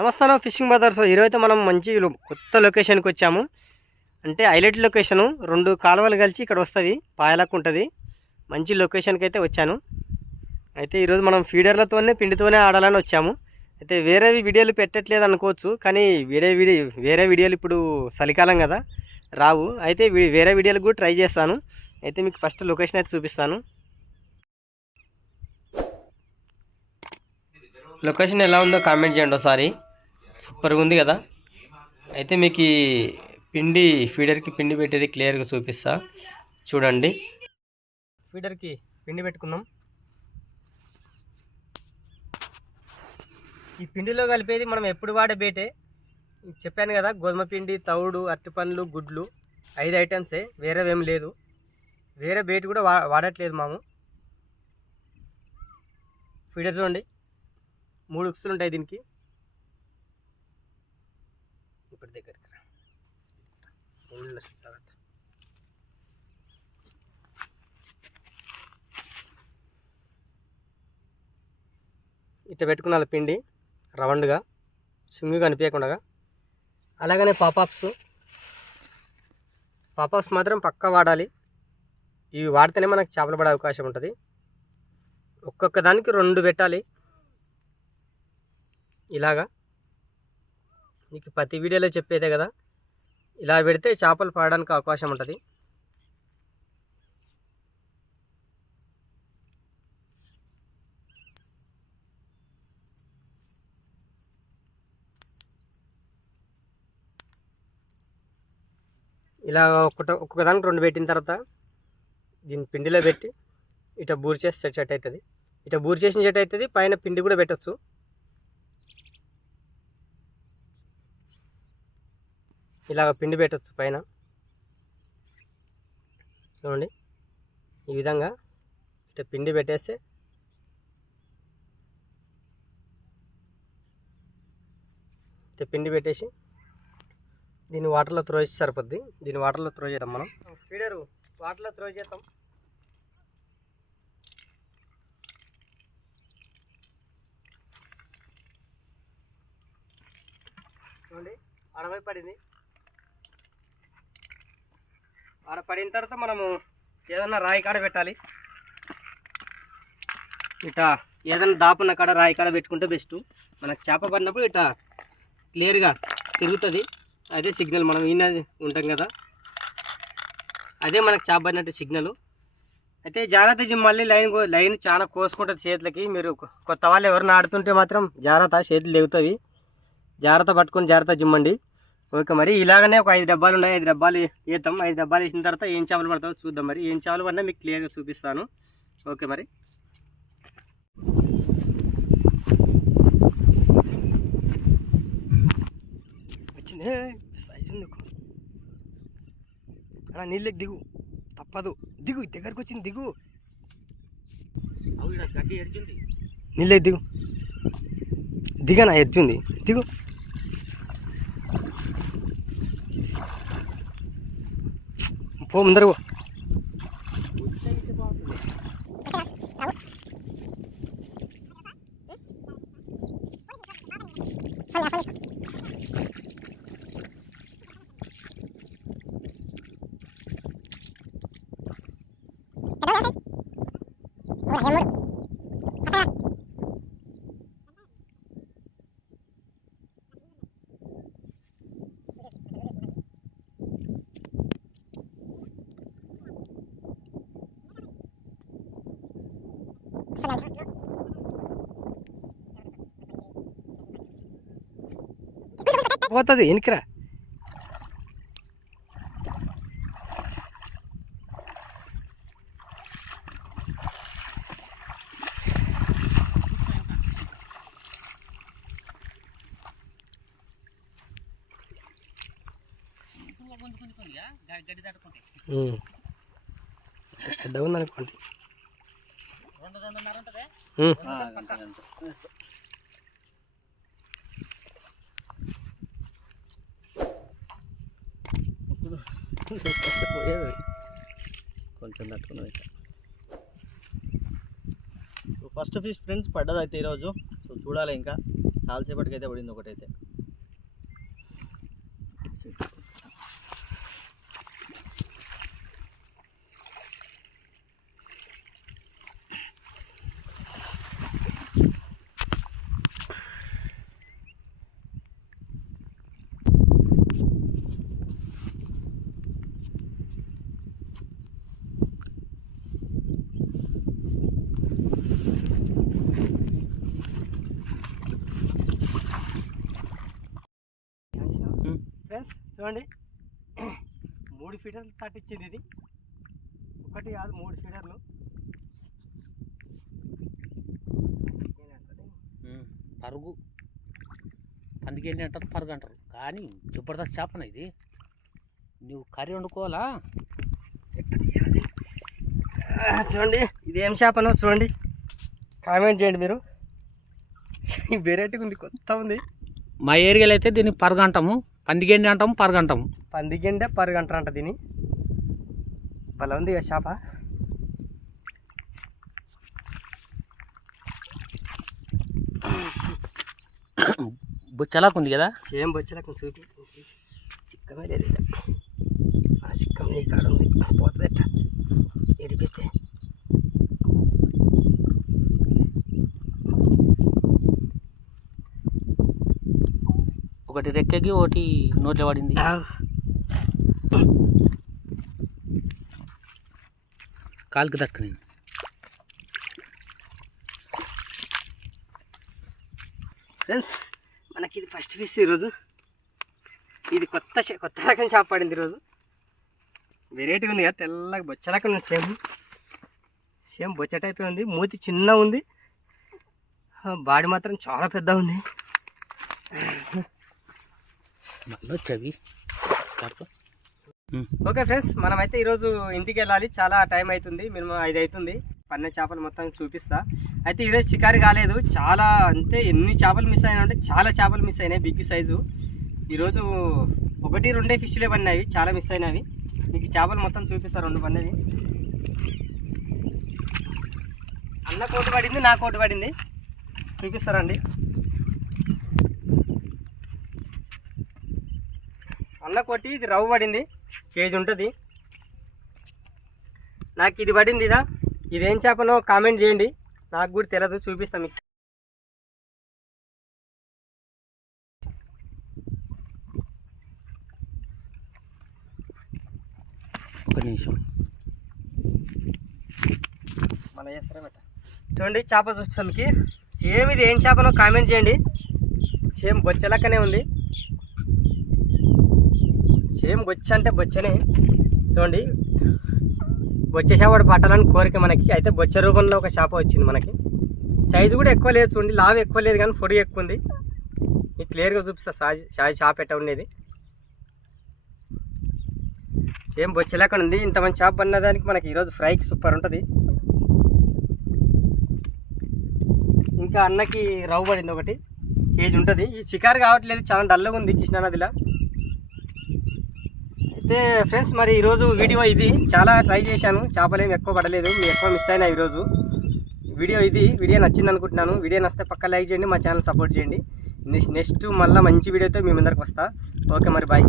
నమస్కారం fishing brothers. ఈరోజైతే మనం మంచి కొత్త లొకేషన్కి వచ్చాము. అంటే హైలైట్ లొకేషను, 2 కాలువలు కలిసి ఇక్కడ వస్తుంది, పాయలకు ఉంటుంది. మంచి లొకేషన్కి అయితే వచ్చాను. అయితే ఈరోజు మనం ఫీడర్లతోనే పిండితోనే ఆడాలని వచ్చాము. అయితే వేరే వీడియోలు పెట్టట్లేదు అనుకోవచ్చు, కానీ వేరే వీడియోలు ఇప్పుడు చలికాలం కదా రావు. అయితే వేరే వీడియోలు కూడా ట్రై చేస్తాను. అయితే మీకు ఫస్ట్ లొకేషన్ అయితే చూపిస్తాను. లొకేషన్ ఎలా ఉందో కామెంట్ చేయండి ఒకసారి. సూపర్గా ఉంది కదా. అయితే మీకు ఈ ఫీడర్కి పిండి పెట్టేది క్లియర్గా చూపిస్తా చూడండి. ఫీడర్కి పిండి పెట్టుకుందాం. ఈ పిండిలో కలిపేది మనం ఎప్పుడు వాడే బేటే చెప్పాను కదా, గోధుమ పిండి, తవుడు, అరటిపండ్లు, గుడ్లు, 5 ఐటమ్సే, వేరేవేం లేదు. వేరే బేట్ కూడా వాడట్లేదు మాము. ఫీడర్ చూడండి, 3 ఉక్సులు ఉంటాయి దీనికి. ఇప్పుడు దగ్గరికి ఇట్లా పెట్టుకున్న పిండి రౌండ్గా, సింగుగా అనిపించకుండా. అలాగనే పాపాప్స్ మాత్రం పక్కా వాడాలి. ఇవి వాడితేనే మనకు చేపలు పడే అవకాశం ఉంటుంది. ఒక్కొక్క దానికి 2 పెట్టాలి. ఇలాగా నీకు ప్రతి వీడియోలో చెప్పేదే కదా, ఇలా పెడితే చేపలు పడడానికి అవకాశం ఉంటుంది. ఇలా ఒక్కొక్క దానికి 2 పెట్టిన తర్వాత దీన్ని పిండిలో పెట్టి ఇట్లా బూరి చేసి సెట్ అవుతుంది. ఇట్లా బూరి చేసిన సెట్ అవుతుంది. పైన పిండి కూడా పెట్టచ్చు. ఇలాగ పిండి పెట్టచ్చు పైన. చూడండి, ఈ విధంగా ఇట్లా పిండి పెట్టేస్తే ఇట్లా పిండి పెట్టేసి దీన్ని వాటర్లో త్రో చేసి సరిపోద్ది. దీన్ని వాటర్లో త్రో చేద్దాం. మనం ఫీడరు వాటర్లో త్రో చేద్దాం. చూడండి, ఆడవైపు పడింది. ఆడ పడిన తర్వాత మనము ఏదన్నా రాయి కాడ పెట్టాలి. ఇట్లా ఏదైనా దాపున్న కాడ రాయి కాడ పెట్టుకుంటే బెస్ట్. మనకు చేప పడినప్పుడు ఇట్లా క్లియర్గా తిరుగుతుంది. అదే సిగ్నల్, మనం ఈయన ఉంటాం కదా, అదే మనకు చేప పడినట్టు సిగ్నల్. అయితే జాగ్రత్త మళ్ళీ లైన్ చాలా కోసుకుంటుంది చేతులకి. మీరు కొత్త వాళ్ళు ఎవరిని ఆడుతుంటే మాత్రం జాగ్రత్త, చేతులు దిగుతాయి. జాగ్రత్త పట్టుకొని జాగ్రత్త జిమ్మండి. ఓకే, మరి ఇలాగనే ఒక 5 డబ్బాలు ఉన్నాయి. 5 డబ్బాలు వేద్దాం. 5 డబ్బాలు వేసిన తర్వాత ఏం చేపలు పడతావో చూద్దాం. మరి ఏం చేపలు పడినా మీకు క్లియర్గా చూపిస్తాను. ఓకే, మరి వచ్చింది సైజు ఉంది. అలా నీళ్ళకి దిగు, తప్పదు. దిగు, దగ్గరకు వచ్చింది, దిగు. నీళ్ళకి దిగు, దిగనా, ఎడ్చుంది, దిగు. పో ముందర పో. పోతుంది వెనకరా. పెద్ద ఉందనుకోండి. కొంచెం తట్టుకున్నది. సో ఫస్ట్ ఫిష్ ఫ్రెండ్స్ పడ్డది అయితే ఈరోజు. సో చూడాలి ఇంకా. చాలాసేపటికి అయితే పడింది ఒకటైతే. ఫ్రెండ్స్ చూడండి, 3 ఫీటర్లు తట్టించింది ఇది. ఒకటి కాదు 3 ఫీటర్లు. పరుగు పందిగేంటి అంటారు, పరుగు అంటారు, కానీ జబర్దస్త్ చేపన ఇది. నువ్వు కర్రీ వండుకోవాలా. చూడండి ఇదేం చేపనో చూడండి, కామెంట్ చేయండి మీరు. వెరైటీగా ఉంది, కొత్త ఉంది. మా ఏరియాలో అయితే దీన్ని పరుగు అంటాము, పందిగేండి అంటాము, పరుగు అంటాము. పందిగెండే పరుగు అంటారంట దీన్ని. భలే ఉంది ఇక చేప. బుచ్చలాకు ఉంది కదా, సేమ్ బొచ్చలకు చూపి. చిక్కమే లేదు ఇక. ఆ చిక్కం నీ కాడ ఉంది, పోతుంది ఎట్లా ఇరిపిస్తే. ఒకటి రెక్కకి ఒకటి నోట్లో పడింది. కాలుకి దక్కని. ఫ్రెండ్స్ మనకి ఇది ఫస్ట్ ఫిష్ ఈరోజు. ఇది కొత్త రకం చేప పడింది ఈరోజు. వెరైటీగా ఉంది కదా, తెల్లగా బొచ్చలాగా ఉంది. సేమ్ బొచ్చ టైపే ఉంది. మూతి చిన్న ఉంది, బాడీ మాత్రం చాలా పెద్ద ఉంది. చెవి. ఓకే ఫ్రెండ్స్, మనమైతే ఈరోజు ఇంటికి వెళ్ళాలి. చాలా టైం అవుతుంది, మినిమం 5 అవుతుంది. పన్న చేపలు మొత్తం చూపిస్తా. అయితే ఈరోజు షికారు కాలేదు. చాలా అంతే, ఎన్ని చేపలు మిస్ అయినా అంటే చాలా చేపలు మిస్ అయినాయి, బిగ్ సైజు. ఈరోజు 1-2 ఫిష్లే పడినాయి, చాలా మిస్ అయినవి. మీకు చేపలు మొత్తం చూపిస్తా. 2 పడినవి. అన్న కోటి పడింది, నా కోటి పడింది, చూపిస్తారండి. అన్న కోటి ఇది రవ్వ పడింది, కేజీ ఉంటుంది. నాకు ఇది పడింది. ఇదేం చేపనో కామెంట్ చేయండి, నాకు కూడా తెలియదు, చూపిస్తాం మీకు. ఒక నిమిషం మన చేస్తారా బెట్ట. చూడండి చేప చూపిస్తాం మీకు. సేమ్ ఇది ఏం చేపనో కామెంట్ చేయండి. సేమ్ బొచ్చలక్కనే ఉంది. సేమ్ బొచ్చ అంటే బొచ్చనే. చూడండి బొచ్చ చేప పట్టాలని కోరిక మనకి. అయితే బొచ్చ రూపంలో ఒక చేప వచ్చింది మనకి. సైజు కూడా ఎక్కువ లేదు, చూడండి లావు ఎక్కువ లేదు కానీ పొడి ఎక్కువ ఉంది. మీకు క్లియర్గా చూపిస్తా చేప ఎట్ట ఉండేది. సేమ్ బొచ్చలేక ఉంది. ఇంత మంచి చేప పడినదానికి మనకి ఈరోజు ఫ్రైకి సూపర్ ఉంటుంది. ఇంకా అన్నకి రవ్వు పడింది, 1 కేజీ ఉంటుంది. ఈ షికారు కావట్లేదు, చాలా డల్గా ఉంది కృష్ణానదిలో. అయితే ఫ్రెండ్స్ మరి ఈరోజు వీడియో ఇది. చాలా ట్రై చేశాను, చేపలు ఏమి ఎక్కువ పడలేదు, మీ ఎక్కువ మిస్ అయినా ఈరోజు. వీడియో ఇది. వీడియో నచ్చింది అనుకుంటున్నాను. వీడియో నచ్చితే పక్క లైక్ చేయండి, మా ఛానల్ సపోర్ట్ చేయండి. నెక్స్ట్ మళ్ళీ మంచి వీడియోతో మీ ముందరికి వస్తా. ఓకే మరి బాయ్.